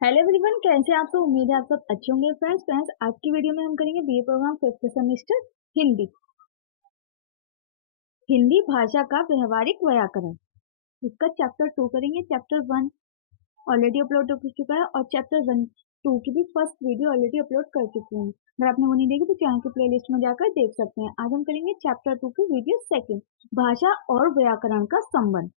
Hello everyone, कैसे हैं आप सब। उम्मीद है आप सब अच्छे होंगे। फ्रेंड्स आज की वीडियो में हम करेंगे BA programme fifth semester Hindi Hindi भाषा का व्यवहारिक व्याकरण। इसका चैप्टर 2 करेंगे। चैप्टर 1 ऑलरेडी अपलोड हो चुका है और चैप्टर 1 2 की भी फर्स्ट वीडियो ऑलरेडी अपलोड कर चुकी हूँ। अगर आपने वो नहीं देखी तो चैनल की प्लेलिस्ट में जाकर देख सकते हैं। आज हम करेंगे चैप्टर 2 की वीडियो सेकंड, भाषा और व्याकरण का संबंध।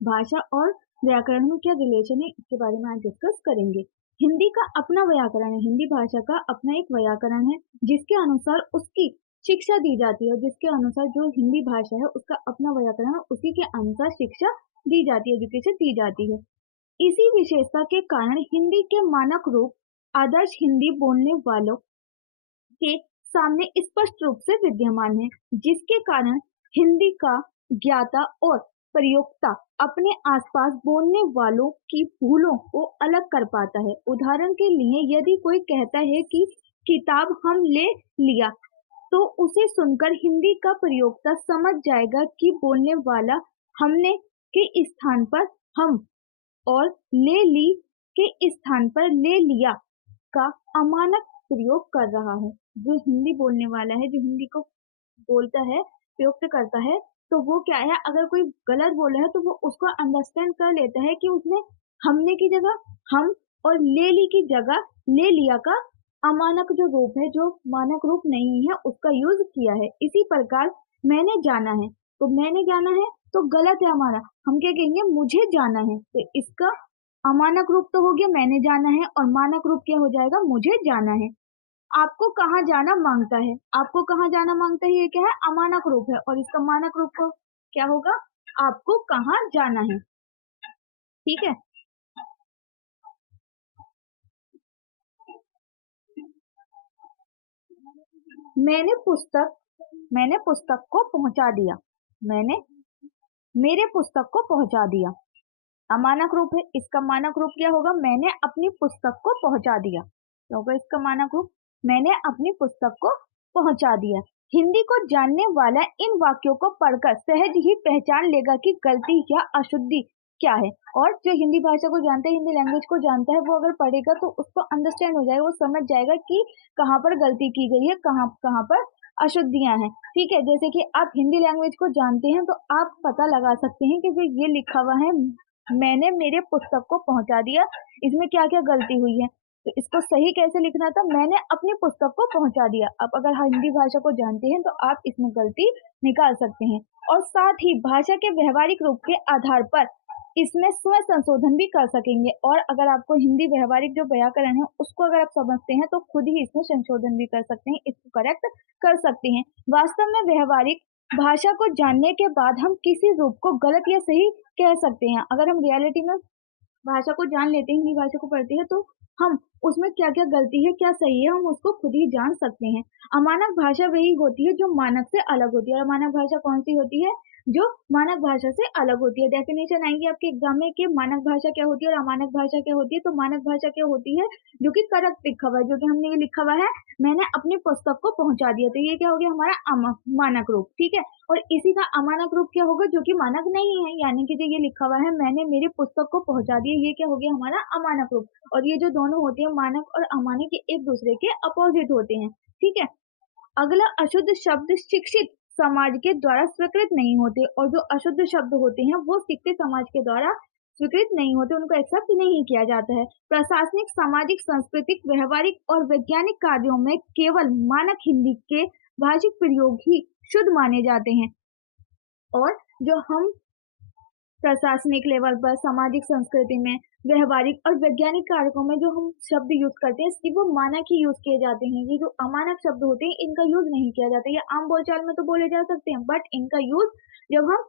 भाषा और व्याकरण में क्या रिलेशन है, इसके बारे में आज डिस्कस करेंगे। हिंदी का अपना व्याकरण है, हिंदी भाषा का अपना एक व्याकरण है जिसके अनुसार उसकी शिक्षा दी जाती है। जिसके अनुसार जो हिंदी भाषा है उसका अपना व्याकरण है, उसी के अनुसार शिक्षा दी जाती है, एजुकेशन दी जाती है। इसी विशेषता के कारण हिंदी के मानक रूप आदर्श हिंदी बोलने वालों के सामने स्पष्ट रूप से विद्यमान है, जिसके कारण हिंदी का ज्ञाता और प्रयोक्ता अपने आसपास बोलने वालों की भूलों को अलग कर पाता है। उदाहरण के लिए यदि कोई कहता है कि किताब हम ले लिया, तो उसे सुनकर हिंदी का प्रयोक्ता समझ जाएगा कि बोलने वाला हमने के स्थान पर हम और ले ली के स्थान पर ले लिया का अमानक प्रयोग कर रहा है। जो हिंदी बोलने वाला है, जो हिंदी को बोलता है, प्रयुक्त करता है, तो वो क्या है, अगर कोई गलत बोला है तो वो उसको अंडरस्टैंड कर लेता है कि उसने हमने की जगह हम और ले ली की जगह ले लिया का अमानक जो रूप है, जो मानक रूप नहीं है, उसका यूज किया है। इसी प्रकार मैंने जाना है, तो मैंने जाना है तो गलत है हमारा, हम क्या कहेंगे, मुझे जाना है। तो इसका अमानक रूप तो हो गया मैंने जाना है, और मानक रूप क्या हो जाएगा, मुझे जाना है। आपको कहाँ जाना मांगता है, आपको कहाँ जाना मांगता है, ये क्या है, अमानक रूप है। और इसका मानक रूप को क्या होगा, आपको कहाँ जाना है। ठीक है, मैंने पुस्तक को पहुंचा दिया, मैंने मेरे पुस्तक को पहुंचा दिया, अमानक रूप है। इसका मानक रूप क्या होगा, मैंने अपनी पुस्तक को पहुंचा दिया। क्या होगा इसका मानक रूप, मैंने अपनी पुस्तक को पहुंचा दिया। हिंदी को जानने वाला इन वाक्यों को पढ़कर सहज ही पहचान लेगा कि गलती या अशुद्धि क्या है। और जो हिंदी भाषा को जानता है, हिंदी लैंग्वेज को जानता है, वो अगर पढ़ेगा तो उसको अंडरस्टैंड हो जाएगा, वो समझ जाएगा कि कहाँ पर गलती की गई है, कहाँ कहाँ पर अशुद्धियां हैं। ठीक है, जैसे कि आप हिंदी लैंग्वेज को जानते हैं तो आप पता लगा सकते हैं कि जो ये लिखा हुआ है, मैंने मेरे पुस्तक को पहुंचा दिया, इसमें क्या क्या गलती हुई है। तो इसको सही कैसे लिखना था, मैंने अपनी पुस्तक को पहुंचा दिया। अब अगर हिंदी भाषा को जानते हैं तो आप इसमें गलती निकाल सकते हैं। और साथ ही भाषा के व्यवहारिक रूप के आधार पर इसमें स्वयं संशोधन भी कर सकेंगे। और अगर आपको हिंदी व्यवहारिक जो व्याकरण है उसको अगर आप समझते हैं तो खुद ही इसमें संशोधन भी कर सकते हैं, इसको करेक्ट कर सकते हैं। वास्तव में व्यवहारिक भाषा को जानने के बाद हम किसी रूप को गलत या सही कह सकते हैं। अगर हम रियलिटी में भाषा को जान लेते हैं, हिंदी भाषा को पढ़ते हैं, तो हम उसमें क्या क्या गलती है, क्या सही है, हम उसको खुद ही जान सकते हैं। अमानक भाषा वही होती है जो मानक से अलग होती है। और अमानक भाषा कौन सी होती है, जो मानक भाषा से अलग होती है। डेफिनेशन आएंगी आपके एग्जाम में कि मानक भाषा क्या होती है और अमानक भाषा क्या होती है। तो मानक भाषा क्या होती है, जो कि करेक्ट लिखा हुआ है, जो कि हमने ये लिखा हुआ है, मैंने अपनी पुस्तक को पहुंचा दिया, तो ये क्या हो गया हमारा मानक रूप। ठीक है, और इसी का अमानक रूप क्या होगा, जो कि मानक नहीं है, यानी कि जो ये लिखा हुआ है, मैंने मेरी पुस्तक को पहुंचा दिया, ये क्या हो गया हमारा अमानक रूप। और ये जो दोनों होते हैं, मानक और अमानक, ये एक दूसरे के अपोजिट होते हैं। ठीक है, अगला अशुद्ध शब्द शिक्षित समाज के द्वारा स्वीकृत नहीं होते, और जो अशुद्ध शब्द होते हैं वो शिक्षित समाज के द्वारा स्वीकृत नहीं होते, उनको एक्सेप्ट नहीं किया जाता है। प्रशासनिक, सामाजिक, सांस्कृतिक, व्यवहारिक और वैज्ञानिक कार्यों में केवल मानक हिंदी के भाषिक प्रयोग ही शुद्ध माने जाते हैं। और जो हम प्रशासनिक लेवल पर, सामाजिक संस्कृति में, व्यवहारिक और वैज्ञानिक कारकों में जो हम शब्द यूज करते हैं, सिर्फ वो मानक ही यूज किए जाते हैं। ये जो अमानक शब्द होते हैं इनका यूज नहीं किया जाता। ये आम बोलचाल में तो बोले जा सकते हैं, बट इनका यूज जब हम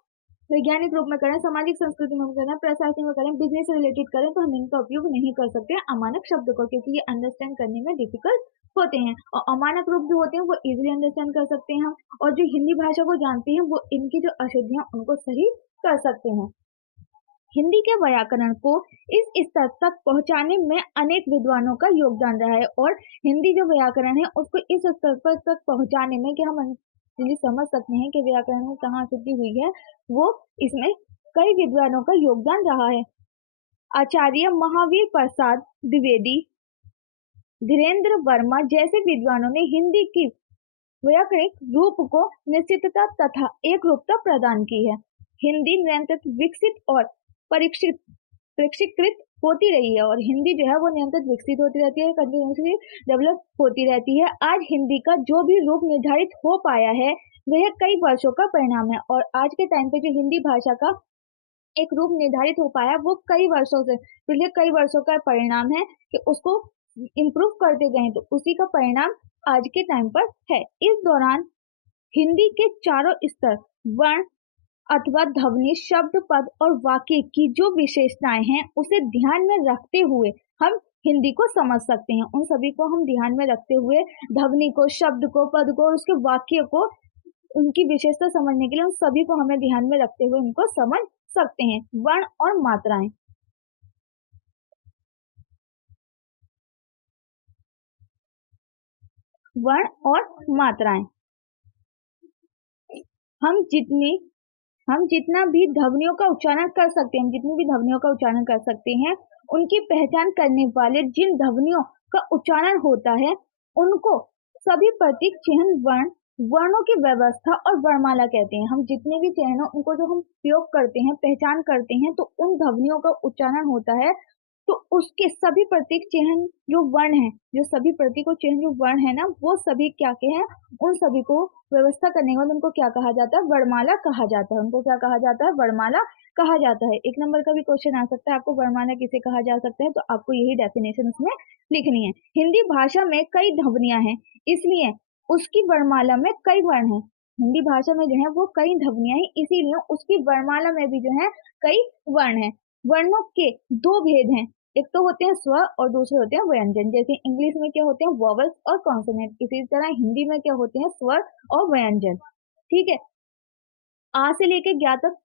वैज्ञानिक रूप में करें, सामाजिक संस्कृति में करें, प्रशासनिक में करें, बिजनेस से रिलेटेड करें, तो हम इनका उपयोग नहीं कर सकते अमानक शब्द को, क्योंकि ये अंडरस्टैंड करने में डिफिकल्ट होते हैं। और अमानक रूप जो होते हैं वो इजिली अंडरस्टैंड कर सकते हैं हम, और जो हिंदी भाषा को जानते हैं वो इनकी जो अशुद्धियां उनको सही कर सकते हैं। हिंदी के व्याकरण को इस स्तर तक पहुंचाने में अनेक विद्वानों का योगदान रहा है। और हिंदी जो व्याकरण है उसको इस स्तर पर तक पहुंचाने में, कि हम इजीली समझ सकते हैं कि व्याकरण में कहाँ अशुद्धि हुई है, वो इसमें कई विद्वानों का योगदान रहा है। आचार्य महावीर प्रसाद द्विवेदी, धीरेन्द्र वर्मा जैसे विद्वानों ने हिंदी की व्याकरणिक रूप को निश्चितता तथा एक रूपता प्रदान की है। हिंदी निरंतर विकसित और परिष्कृत होती रही है और हिंदी जो है वो निरंतर विकसित होती रहती है, कंटिन्यूसली डेवलप होती रहती है। आज हिंदी का जो भी रूप निर्धारित हो पाया है वह कई वर्षों का परिणाम है और आज के टाइम पे जो हिंदी भाषा का एक रूप निर्धारित हो पाया वो कई वर्षों से पिछले कई वर्षों का परिणाम है कि उसको इम्प्रूव करते गए, तो उसी का परिणाम आज के टाइम पर है। इस दौरान हिंदी के चारों स्तर वर्ण अथवा ध्वनि, शब्द, पद और वाक्य की जो विशेषताएं हैं उसे ध्यान में रखते हुए हम हिंदी को समझ सकते हैं। उन सभी को हम ध्यान में रखते हुए ध्वनि को, शब्द को, पद को और उसके वाक्य को, उनकी विशेषता समझने के लिए उन सभी को हमें ध्यान में रखते हुए उनको समझ सकते हैं। वर्ण और मात्राएं। वर्ण और मात्राएं। हम जितना भी ध्वनियों का उच्चारण कर सकते हैं, जितनी भी ध्वनियों का उच्चारण कर सकते हैं, उनकी पहचान करने वाले जिन ध्वनियों का उच्चारण होता है उनको सभी प्रतीक चिन्ह वर्णों की व्यवस्था और वर्णमाला कहते हैं। हम जितने भी चिन्हों उनको जो हम प्रयोग करते हैं, पहचान करते हैं, तो उन ध्वनियों का उच्चारण होता है, तो उसके सभी प्रतीक चिन्ह जो वर्ण है, जो सभी प्रतीक और चिन्ह जो वर्ण है ना, वो सभी क्या के हैं, उन सभी को व्यवस्था करने के बाद उनको क्या कहा जाता है, वर्णमाला कहा जाता है। उनको क्या कहा जाता है, वर्णमाला कहा जाता है। एक नंबर का भी क्वेश्चन आ सकता है, आपको वर्णमाला किसे कहा जा सकता है, तो आपको यही डेफिनेशन उसमें लिखनी है। हिंदी भाषा में कई ध्वनियां हैं, इसलिए उसकी वर्णमाला में कई वर्ण हैं। हिंदी भाषा में जो है वो कई ध्वनियां हैं, इसीलिए उसकी वर्णमाला में भी जो है कई वर्ण हैं। वर्णों के दो भेद हैं, एक तो होते हैं स्वर और दूसरे होते हैं व्यंजन। जैसे इंग्लिश में क्या होते हैं, वॉवल्स और कॉन्सोनेंट, इसी तरह हिंदी में क्या होते हैं, स्वर और व्यंजन। ठीक है। आ से लेके ज्ञा तक,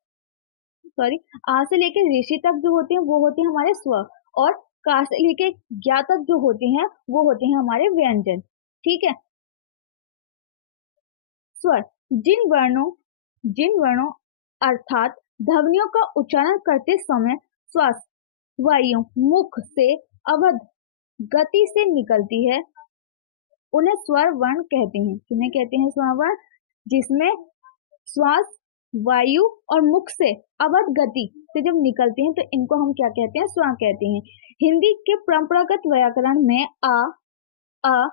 सॉरी, आ से लेके ऋषि तक जो होते हैं वो होते हैं हमारे स्वर, और का से लेके ज्ञा तक जो होते हैं वो होते हैं हमारे व्यंजन। ठीक है। स्वर जिन वर्णों अर्थात ध्वनियों का उच्चारण करते समय श्वास वायु मुख से अवध गति से निकलती है, उन्हें स्वर वर्ण कहते हैं। किन्हें कहते हैं, स्वर वर्ण। जिसमें श्वास वायु और मुख से अवध गति से जब निकलते हैं तो इनको हम क्या कहते हैं, स्वर कहते हैं। हिंदी के परंपरागत व्याकरण में अ,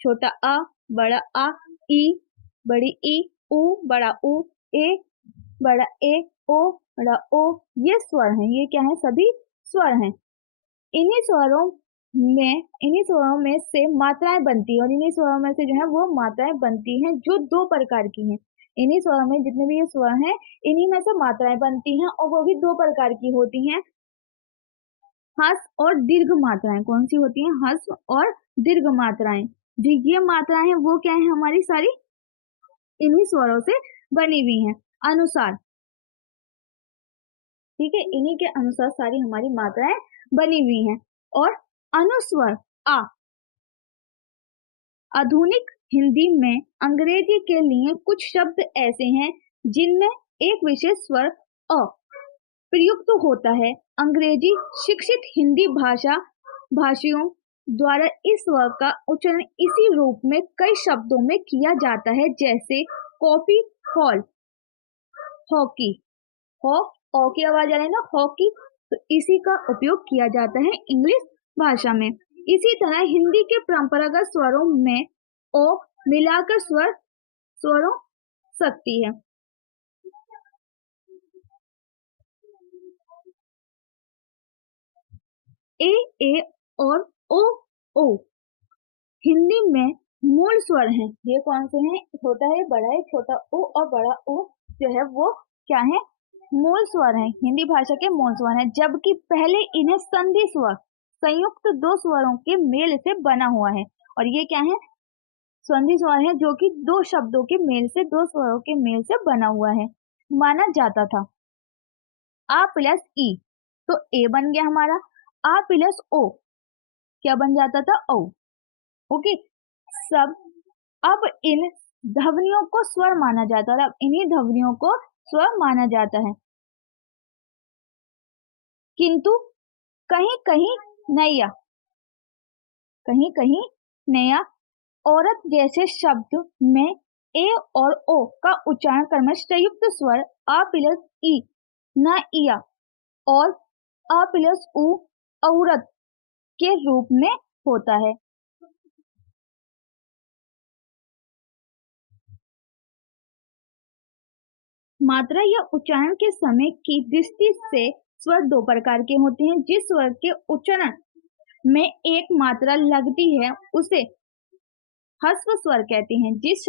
छोटा अ, बड़ा आ, ई, बड़ी ई, उ, बड़ा उ, ए, बड़ा ए, ओ, बड़ा ओ, ये स्वर हैं। ये क्या है, सभी स्वर हैं। इन्हीं स्वरों में से मात्राएं बनती है, और इन्हीं स्वरों में से जो है वो मात्राएं बनती हैं जो दो प्रकार की हैं। इन्हीं स्वरों में जितने भी ये स्वर हैं, इन्हीं में से मात्राएं बनती हैं और वो भी दो प्रकार की होती हैं, हस और दीर्घ मात्राएं। कौन सी होती हैं, हस और दीर्घ मात्राएं। जो ये मात्राएं हैं वो क्या है, हमारी सारी इन्हीं स्वरों से बनी हुई हैं। अनुसार, ठीक है, इन्हीं के अनुसार सारी हमारी मात्राएं बनी हुई हैं। और अनुस्वर आ, आधुनिक हिंदी में अंग्रेजी के लिए कुछ शब्द ऐसे हैं जिनमें एक विशेष स्वर अ प्रयुक्त होता है। अंग्रेजी शिक्षित हिंदी भाषियों द्वारा इस स्वर का उच्चारण इसी रूप में कई शब्दों में किया जाता है, जैसे कॉफी, हॉल, हॉकी। ओ की आवाज आ रही है ना, हॉकी, तो इसी का उपयोग किया जाता है इंग्लिश भाषा में। इसी तरह हिंदी के परंपरागत स्वरों में ओ मिलाकर स्वरों सकती है। ए और ओ हिंदी में मूल स्वर हैं। ये कौन से हैं, छोटा है, बड़ा है, छोटा ओ और बड़ा ओ जो है वो क्या है, मूल स्वर हैं, हिंदी भाषा के मूल स्वर हैं। जबकि पहले इन्हें संधि स्वर, संयुक्त दो स्वरों के मेल से बना हुआ है। और ये क्या है, संधि स्वर है, जो कि दो शब्दों के मेल से, दो स्वरों के मेल से बना हुआ है, माना जाता था। आ प्लस ई, तो ए बन गया हमारा। आ प्लस ओ क्या बन जाता था, ओ। ओके, सब अब इन ध्वनियों को स्वर माना जाता है, अब इन्हीं ध्वनियों को स्वर माना जाता है। किंतु कहीं कहीं नैया, कहीं कहीं नया, औरत जैसे शब्द में ए और ओ का उच्चारण क्रमश संयुक्त स्वर अ प्लस ई न इया और अ प्लस उ औरत के रूप में होता है। मात्रा या उच्चारण के समय की दृष्टि से स्वर दो प्रकार के होते हैं। जिस स्वर के उच्चारण में एक मात्रा लगती है उसे ह्रस्व स्वर कहते हैं। जिस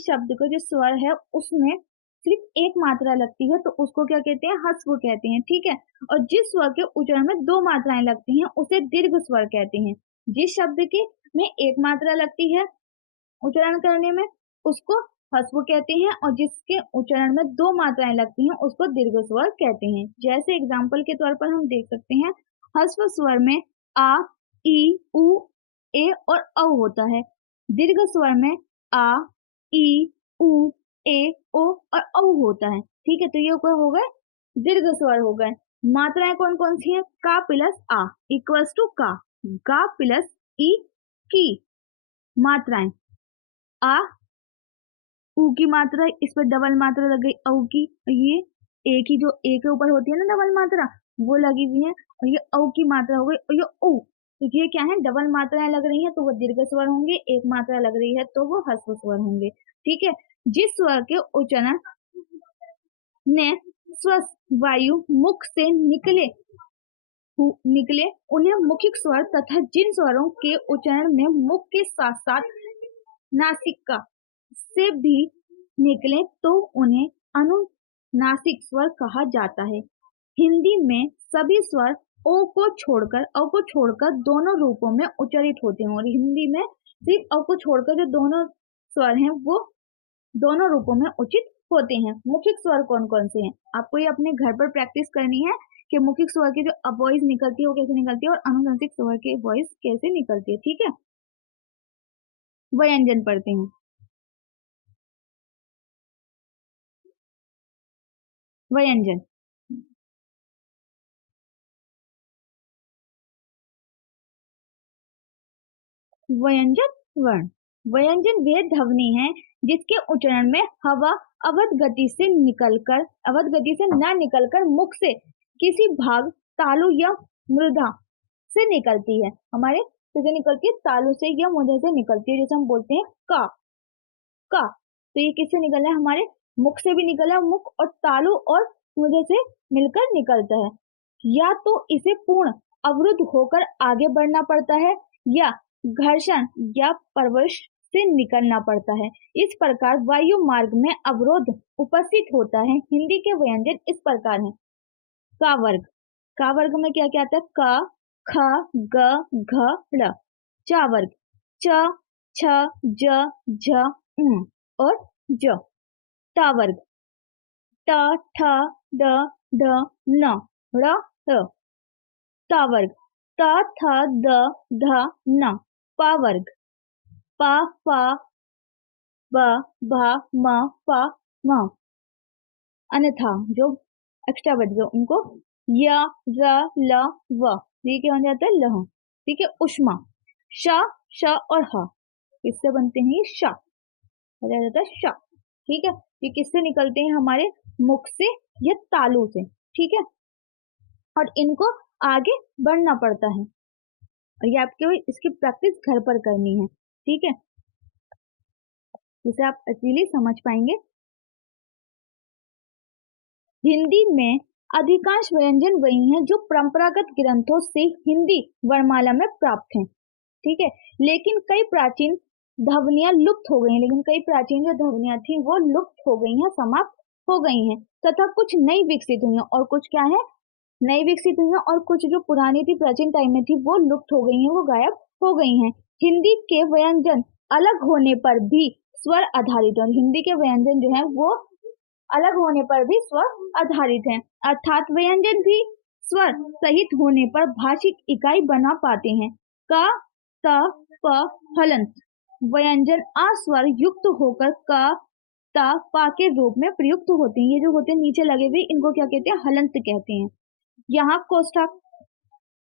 शब्द को जो स्वर है उसमें सिर्फ एक मात्रा लगती है तो उसको क्या कहते हैं, ह्रस्व कहते हैं। ठीक है, और जिस स्वर के उच्चारण में दो मात्राएं लगती हैं उसे दीर्घ स्वर कहते हैं। जिस शब्द के में एक मात्रा लगती है उच्चारण करने में उसको ह्रस्व कहते हैं और जिसके उच्चारण में दो मात्राएं लगती हैं उसको दीर्घ स्वर कहते हैं। जैसे एग्जाम्पल के तौर पर हम देख सकते हैं, ह्रस्व स्वर में आ, ई, उ, ए और औ होता है। दीर्घ स्वर में आ, ई, उ, ए, ओ और औ होता है। ठीक है, तो ये क्या हो गए, दीर्घ स्वर हो गए। मात्राएं कौन कौन सी हैं, का प्लस आ इक्वल्स टू का, गा प्लस ई की। मात्राएं आ, ऊ की मात्रा, इस पर डबल मात्रा लग गई औ की, ये ए की जो ए के ऊपर होती है ना डबल मात्रा वो लगी हुई है, और ये औ की मात्रा हो गई और ये ओ, तो ये क्या है, डबल मात्राएं लग रही हैं तो वो दीर्घ स्वर होंगे, एक मात्रा लग रही है तो वो ह्रस्व स्वर होंगे। ठीक है, जिस स्वर के उच्चारण ने स्वस्थ वायु मुख से निकले उन्हें मुखिक स्वर, तथा जिन स्वरों के उच्चारण में मुख के साथ साथ नासिका से भी निकले तो उन्हें अनुनासिक स्वर कहा जाता है। हिंदी में सभी स्वर ओ को छोड़कर दोनों रूपों में उच्चारित होते हैं, और हिंदी में सिर्फ ओ को छोड़कर जो दोनों स्वर हैं वो दोनों रूपों में उचित होते हैं। मुखिक स्वर कौन कौन से हैं, आपको ये अपने घर पर प्रैक्टिस करनी है कि मुखिक स्वर की जो वॉइस निकलती है वो कैसे निकलती है और अनुनासिक स्वर की वॉइस कैसे निकलती है। ठीक है, व्यंजन पढ़ते हैं। व्यंजन, व्यंजन वर्ण, व्यंजन वे ध्वनि है जिसके उच्चारण में हवा अवध गति से न निकलकर मुख से किसी भाग, तालु या मृदा से निकलती है। हमारे से निकलती है, तालु से या मृदा से निकलती है। जैसे हम बोलते हैं का, तो ये किससे निकल रहा है, हमारे मुख से भी निकला है, मुख और तालु और मृदा से मिलकर निकलता है। या तो इसे पूर्ण अवरुद्ध होकर आगे बढ़ना पड़ता है या घर्षण या परवश से निकलना पड़ता है। इस प्रकार वायु मार्ग में अवरोध उपस्थित होता है। हिंदी के व्यंजन इस प्रकार हैं। का वर्ग में क्या क्या आता है, क, ख, ग, घ, ड़। चा वर्ग च, छ, ज, झ, और ज। टा वर्ग ट, ठ, ड, ढ, न, ड़, र। ता वर्ग त, थ, द, ध, न। पा वर्ग प, फ, ब, भ, म, फ, म। अन्यथा जो एक्स्ट्रा बच गए उनको य, र, ल, व, ये क्या बन जाता है, लह। ठीक है, उष्मा श, श और ह किससे बनते हैं, ये श हो जाता है श। ठीक है, ये किससे निकलते हैं, हमारे मुख से या तालु से। ठीक है, और इनको आगे बढ़ना पड़ता है, और ये आपके इसकी प्रैक्टिस घर पर करनी है। ठीक है, जिसे आप इजीली समझ पाएंगे। हिंदी में अधिकांश व्यंजन वही हैं जो परंपरागत ग्रंथों से हिंदी वर्णमाला में प्राप्त हैं। ठीक है, लेकिन कई प्राचीन ध्वनियां लुप्त हो गई हैं, लेकिन कई प्राचीन जो ध्वनियां थी वो लुप्त हो गई हैं, समाप्त हो गई हैं, तथा कुछ नई विकसित हुई हैं, और कुछ क्या है, नई विकसित हुई हैं, और कुछ जो पुरानी थी प्राचीन टाइम में थी वो लुप्त हो गई हैं, वो गायब हो गई हैं। हिंदी के व्यंजन अलग होने पर भी स्वर आधारित है, और हिंदी के व्यंजन जो है वो अलग होने पर भी स्वर आधारित हैं, अर्थात व्यंजन भी स्वर सहित होने पर भाषिक इकाई बना पाते हैं। क, त, प, हलंत व्यंजन अस्वर युक्त होकर क, त, प के रूप में प्रयुक्त होते हैं। ये जो होते हैं नीचे लगे हुए इनको क्या कहते हैं, हलंत कहते हैं। यहाँ कोष्ठक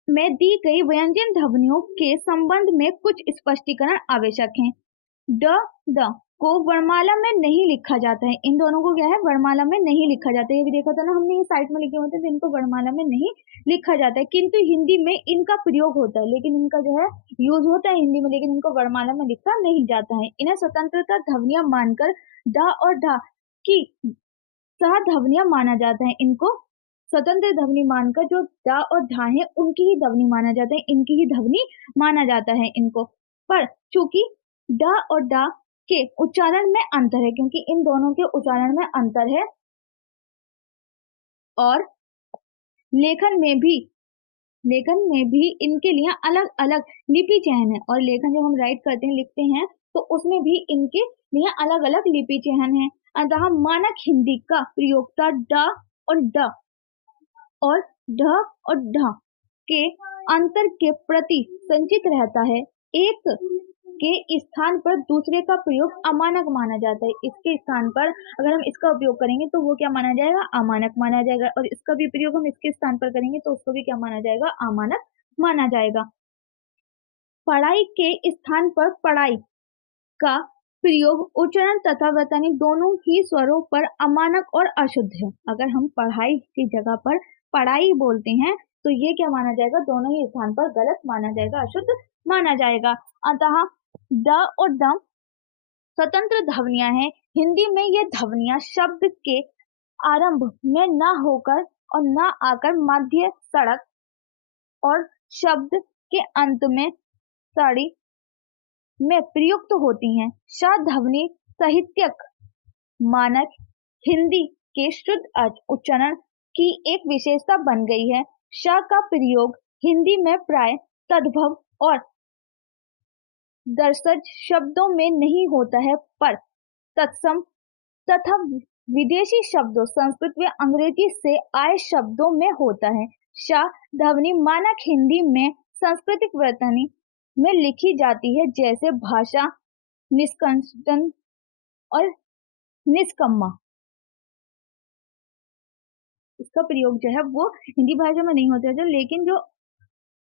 में दी गई व्यंजन ध्वनियों के संबंध में कुछ स्पष्टीकरण आवश्यक हैं। द को वर्णमाला में नहीं लिखा जाता है। इन दोनों को क्या है, वर्णमाला में नहीं लिखा जाता है। ये भी देखा था ना हमने, ये साइड में लिखे होते हैं, इनको वर्णमाला में नहीं लिखा जाता है, किंतु हिंदी में इनका प्रयोग होता है। लेकिन इनका जो है यूज होता है हिंदी में, लेकिन इनको वर्णमाला में लिखा नहीं जाता है। इन्हें स्वतंत्रता ध्वनियां मानकर ड और ढ की सह ध्वनियां माना जाता है। इनको स्वतंत्र ध्वनि मानकर जो ड और ढ है उनकी ही ध्वनि माना जाता है, इनकी ही ध्वनि माना जाता है इनको। पर चूंकि ड और ड के उच्चारण में अंतर है, क्योंकि इन दोनों के उच्चारण में अंतर है, और लेखन में भी इनके लिए अलग अलग लिपि चयन है। और लेखन जब हम राइट करते हैं, लिखते हैं, तो उसमें भी इनके लिए अलग अलग लिपि चयन है। अतः मानक हिंदी का प्रयोगता ड और ड और ढ और ढ के अंतर के प्रति संचित रहता है। एक के स्थान पर दूसरे का प्रयोग अमानक माना जाता है। इसके स्थान पर अगर हम इसका उपयोग करेंगे तो वो क्या माना जाएगा, अमानक माना जाएगा, और इसका भी प्रयोग हम इसके स्थान पर करेंगे तो उसको भी क्या माना जाएगा, अमानक माना जाएगा। पढ़ाई के स्थान पर पढ़ाई का प्रयोग उच्चारण तथा वर्तनी दोनों ही स्वरों पर अमानक और अशुद्ध है। अगर हम पढ़ाई की जगह पर पढ़ाई बोलते हैं तो ये क्या माना जाएगा, दोनों ही स्थान पर गलत माना जाएगा, अशुद्ध माना जाएगा। अतः ड और ड स्वतंत्र ध्वनियां हैं। हिंदी में ये ध्वनियां शब्द के आरंभ में न होकर और न आकर मध्य सड़क और शब्द के अंत में सड़ी में प्रयुक्त होती हैं। श ध्वनि साहित्यक मानक हिंदी के शुद्ध उच्चारण की एक विशेषता बन गई है। श का प्रयोग हिंदी में प्राय तद्भव और दर्शज शब्दों में नहीं होता है, पर तत्सम तथा विदेशी शब्दों संस्कृत व अंग्रेजी से आए शब्दों में होता है। श ध्वनि मानक हिंदी में सांस्कृतिक वर्तनी में लिखी जाती है, जैसे भाषा, निष्कंटन और निष्कम्मा। इसका प्रयोग जो है वो हिंदी भाषा में नहीं होता है, लेकिन जो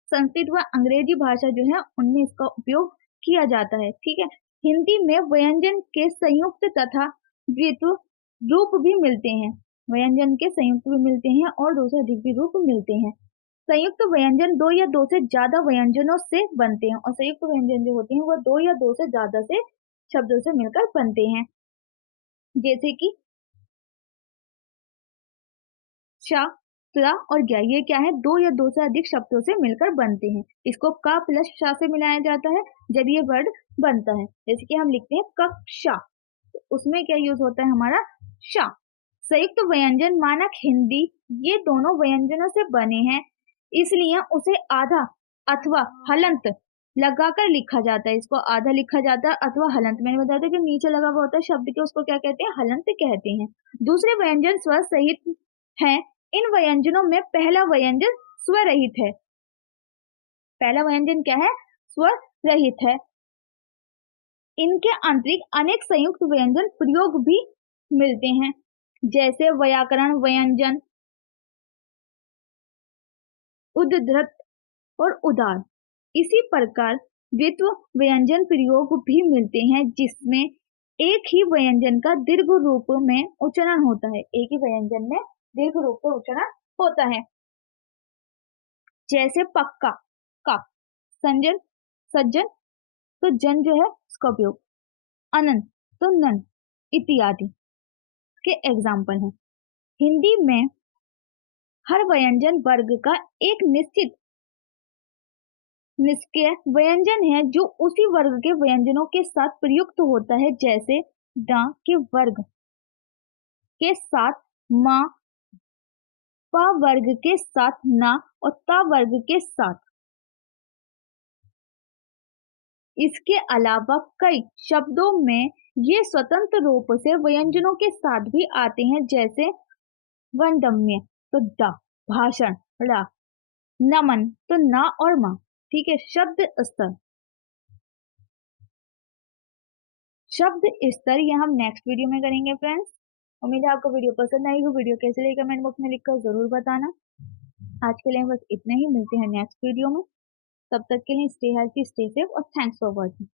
संस्कृत व अंग्रेजी भाषा जो है उनमें इसका उपयोग किया जाता है। ठीक है, हिंदी में व्यंजन के संयुक्त तथा द्वित्व रूप भी मिलते हैं। व्यंजन के संयुक्त भी मिलते हैं और दो से अधिक भी रूप मिलते हैं। संयुक्त व्यंजन दो या दो से ज्यादा व्यंजनों से बनते हैं, और संयुक्त व्यंजन जो होते हैं वो दो या दो से ज्यादा से शब्दों से मिलकर बनते हैं। जैसे कि श, त्र और ज्ञ, ये क्या है, दो या दो से अधिक शब्दों से मिलकर बनते हैं। इसको क प्लस श से मिलाया जाता है जब ये वर्ड बनता है। जैसे कि हम लिखते हैं कक्षा, तो उसमें क्या यूज होता है हमारा, श। संयुक्त व्यंजन मानक हिंदी ये दोनों व्यंजनों से बने हैं, इसलिए उसे आधा अथवा हलंत लगाकर लिखा जाता है। इसको आधा लिखा जाता है अथवा हलंत। मैंने बताया था कि नीचे लगा हुआ होता है शब्द के, उसको क्या कहते हैं, हलंत कहते हैं। दूसरे व्यंजन स्वर सहित हैं। इन व्यंजनों में पहला व्यंजन स्वर रहित है। पहला व्यंजन क्या है, स्वर रहित है। इनके आंतरिक अनेक संयुक्त व्यंजन प्रयोग भी मिलते हैं, जैसे व्याकरण व्यंजन, उद्धृत और उदार। इसी प्रकार द्वित्व व्यंजन प्रयोग भी मिलते हैं, जिसमें एक ही व्यंजन का दीर्घ रूप में उच्चारण होता है। एक ही व्यंजन में दीर्घ रूप में उच्चारण होता है, जैसे पक्का का, संजन सज्जन तो जन जो है उसका उपयोग, अनंत तो नन इत्यादि के एग्जाम्पल हैं। हिंदी में हर व्यंजन वर्ग का एक निश्चित निष्क्रिय व्यंजन है जो उसी वर्ग के व्यंजनों के साथ प्रयुक्त होता है, जैसे ड के वर्ग के साथ म, प वर्ग के साथ न और त वर्ग के साथ। इसके अलावा कई शब्दों में ये स्वतंत्र रूप से व्यंजनों के साथ भी आते हैं, जैसे वंदम्य तो ड, भाषण रा, नमन तो न और म। ठीक है, शब्द स्तर ये हम नेक्स्ट वीडियो में करेंगे फ्रेंड्स। उम्मीद है आपको वीडियो पसंद आएगी। वीडियो कैसे लगी कमेंट बॉक्स में लिखकर जरूर बताना। आज के लिए बस इतना ही, मिलते हैं नेक्स्ट वीडियो में। तब तक के लिए स्टे हेल्थी, स्टे सेफ और थैंक्स फॉर वॉचिंग।